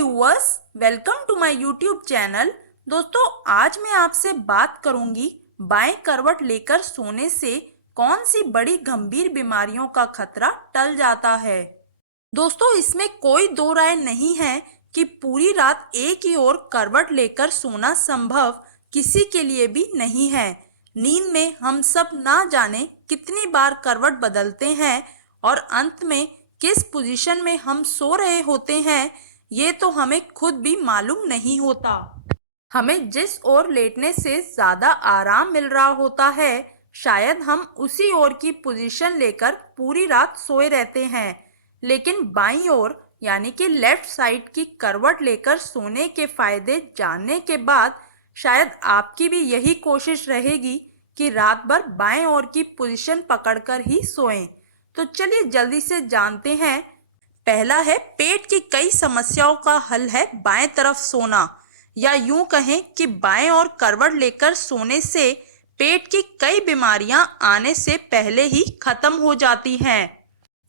Viewers, welcome to my YouTube channel. दोस्तों, आज मैं आपसे बात करूंगी बाएं करवट लेकर सोने से कौन सी बड़ी गंभीर बीमारियों का खतरा टल जाता है। दोस्तों, इसमें कोई दो राय नहीं है कि पूरी रात एक ही ओर करवट लेकर सोना संभव किसी के लिए भी नहीं है। नींद में हम सब ना जाने कितनी बार करवट बदलते हैं और अंत में किस पोजीशन में हम सो रहे होते हैं, ये तो हमें खुद भी मालूम नहीं होता। हमें जिस ओर लेटने से ज्यादा आराम मिल रहा होता है, शायद हम उसी ओर की पोजीशन लेकर पूरी रात सोए रहते हैं। लेकिन बाईं ओर यानी कि लेफ्ट साइड की करवट लेकर सोने के फायदे जानने के बाद शायद आपकी भी यही कोशिश रहेगी कि रात भर बाएं ओर की पोजीशन पकड़कर ही सोएं। तो चलिए जल्दी से जानते हैं। पहला है, पेट की कई समस्याओं का हल है बाएं तरफ सोना, या यूं कहें कि बाएं ओर करवट लेकर सोने से पेट की कई बीमारियां आने से पहले ही खत्म हो जाती हैं।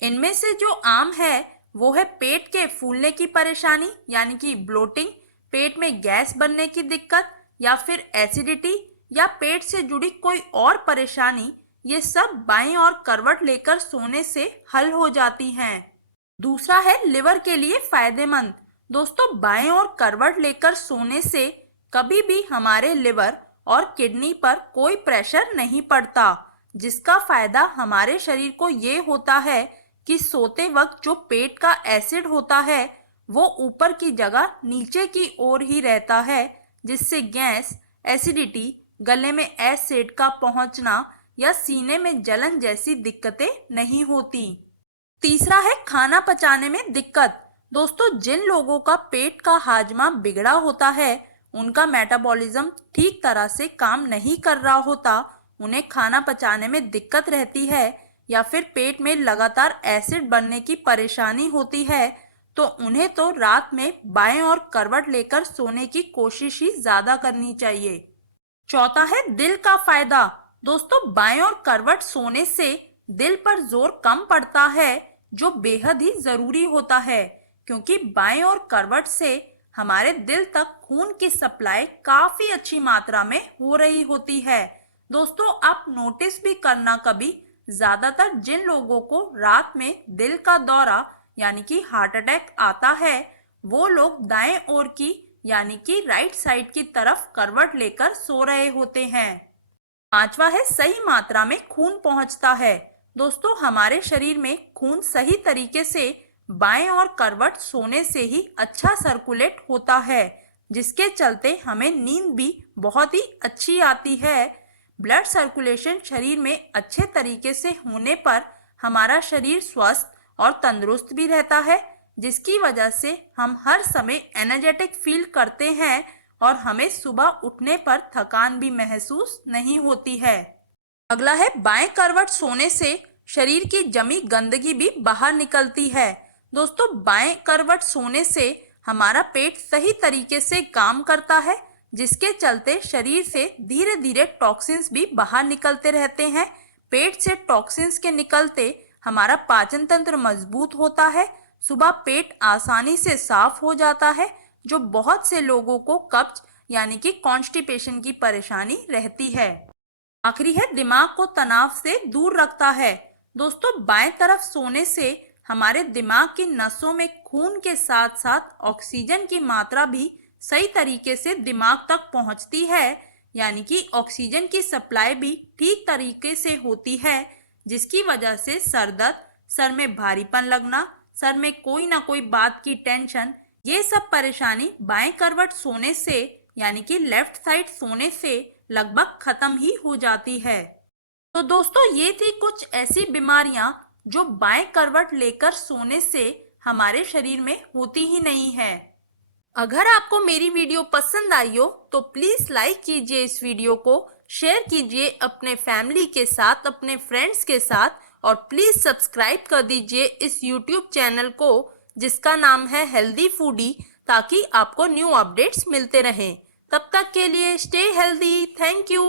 इनमें से जो आम है वो है पेट के फूलने की परेशानी यानी कि ब्लोटिंग, पेट में गैस बनने की दिक्कत, या फिर एसिडिटी, या पेट से जुड़ी कोई और परेशानी। ये सब बाएं ओर करवट लेकर सोने से हल हो जाती हैं। दूसरा है लिवर के लिए फायदेमंद। दोस्तों, बाएं ओर करवट लेकर सोने से कभी भी हमारे लिवर और किडनी पर कोई प्रेशर नहीं पड़ता, जिसका फायदा हमारे शरीर को ये होता है कि सोते वक्त जो पेट का एसिड होता है वो ऊपर की जगह नीचे की ओर ही रहता है, जिससे गैस, एसिडिटी, गले में एसिड का पहुंचना या सीने में जलन जैसी दिक्कतें नहीं होती। तीसरा है खाना पचाने में दिक्कत। दोस्तों, जिन लोगों का पेट का हाजमा बिगड़ा होता है, उनका मेटाबॉलिज्म ठीक तरह से काम नहीं कर रहा होता, उन्हें खाना पचाने में दिक्कत रहती है, या फिर पेट में लगातार एसिड बनने की परेशानी होती है, तो उन्हें तो रात में बाएं ओर करवट लेकर सोने की कोशिश ही ज्यादा करनी चाहिए। चौथा है दिल का फायदा। दोस्तों, बाएं ओर करवट सोने से दिल पर जोर कम पड़ता है, जो बेहद ही जरूरी होता है, क्योंकि बाएं ओर करवट से हमारे दिल तक खून की सप्लाई काफी अच्छी मात्रा में हो रही होती है। दोस्तों, आप नोटिस भी करना कभी, ज्यादातर जिन लोगों को रात में दिल का दौरा यानी कि हार्ट अटैक आता है, वो लोग दाएं ओर की यानी कि राइट साइड की तरफ करवट लेकर सो रहे होते हैं। पांचवा है सही मात्रा में खून पहुंचता है। दोस्तों, हमारे शरीर में खून सही तरीके से बाएं ओर करवट सोने से ही अच्छा सर्कुलेट होता है, जिसके चलते हमें नींद भी बहुत ही अच्छी आती है। ब्लड सर्कुलेशन शरीर में अच्छे तरीके से होने पर हमारा शरीर स्वस्थ और तंदुरुस्त भी रहता है, जिसकी वजह से हम हर समय एनर्जेटिक फील करते हैं और हमें सुबह उठने पर थकान भी महसूस नहीं होती है। अगला है, बाएं करवट सोने से शरीर की जमी गंदगी भी बाहर निकलती है। दोस्तों, बाएं करवट सोने से हमारा पेट सही तरीके से काम करता है, जिसके चलते शरीर से धीरे धीरे टॉक्सिन्स भी बाहर निकलते रहते हैं। पेट से टॉक्सिन्स के निकलते हमारा पाचन तंत्र मजबूत होता है, सुबह पेट आसानी से साफ हो जाता है, जो बहुत से लोगों को कब्ज यानी कि कॉन्स्टिपेशन की परेशानी रहती है। आखिरी है, दिमाग को तनाव से दूर रखता है। दोस्तों, बाएं तरफ सोने से हमारे दिमाग की नसों में खून के साथ साथ ऑक्सीजन की मात्रा भी सही तरीके से दिमाग तक पहुंचती है, यानी कि ऑक्सीजन की सप्लाई भी ठीक तरीके से होती है, जिसकी वजह से सर दर्द, सर में भारीपन लगना, सर में कोई ना कोई बात की टेंशन, ये सब परेशानी बाएं करवट सोने से यानी कि लेफ्ट साइड सोने से लगभग खत्म ही हो जाती है। तो दोस्तों, ये थी कुछ ऐसी बीमारियां जो बाएं करवट लेकर सोने से हमारे शरीर में होती ही नहीं है। अगर आपको मेरी वीडियो पसंद आई हो तो प्लीज लाइक कीजिए इस वीडियो को, शेयर कीजिए अपने फैमिली के साथ, अपने फ्रेंड्स के साथ, और प्लीज सब्सक्राइब कर दीजिए इस यूट्यूब चैनल को जिसका नाम है हेल्दी फूडी, ताकि आपको न्यू अपडेट्स मिलते रहें। तब तक के लिए स्टे हेल्दी। Thank you.